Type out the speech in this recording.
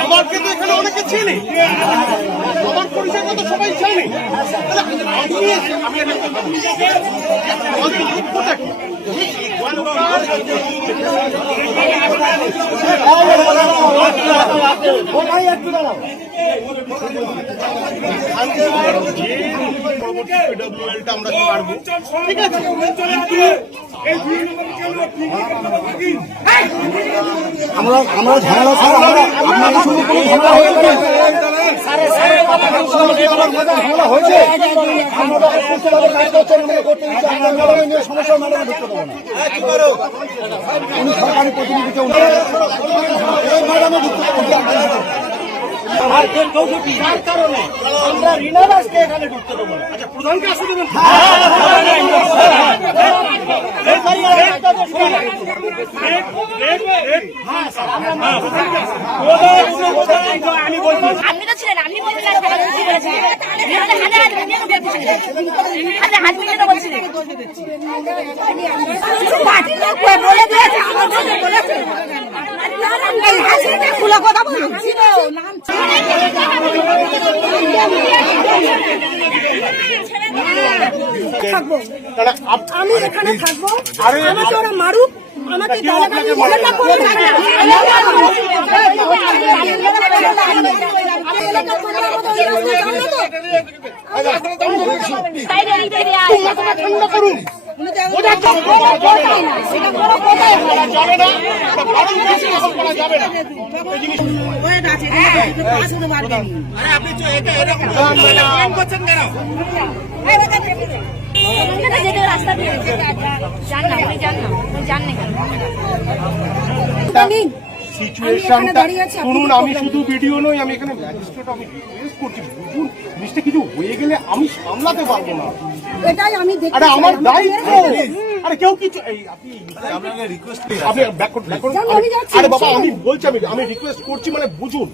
আমার কিন্তু এখানে অনেকে চিনি আমার তাহলে আমি আমি আমাদের আমরা পারব ঠিক আছে আমরা আমরা সমস্যা কেউ এই ম্যাডামে ঢুকতে দেবো না। আচ্ছা প্রধানকে আসতে দেবেন আপনি তো ছিলেন আপনি বলছিলেন সারা খুশি বলেছিলেন হাতে হাতে হাত তো মিলিয়ে তো বলছিলেন বলে দিয়েছে আমার বলে বলেছে এই হাসিটা খুলে কথা বলুন তাহলে আমি এখানে থাকব আরে আমাকে ওরা মারুক আমাকে ঠান্ডা করুন না, না। উনি না। কেন? আমি সিচুয়েশনটা শুনুন শুধু ভিডিও নই আমি এখানে ম্যাজিস্ট্রেট আমি রিকোয়েস্ট করছি। বুঝুন জিনিসটা কিছু হয়ে গেলে আমি সামলাতে পারব না। এটাই আমি দেখি আরে আমার দায়িত্ব আরে কেউ কিছু এই আপনি আপনি ব্যাক করুন ব্যাক করুন যান, আমি যাচ্ছি, আরে বাবা আমি বলছি আমি আমি রিকোয়েস্ট করছি মানে বুঝুন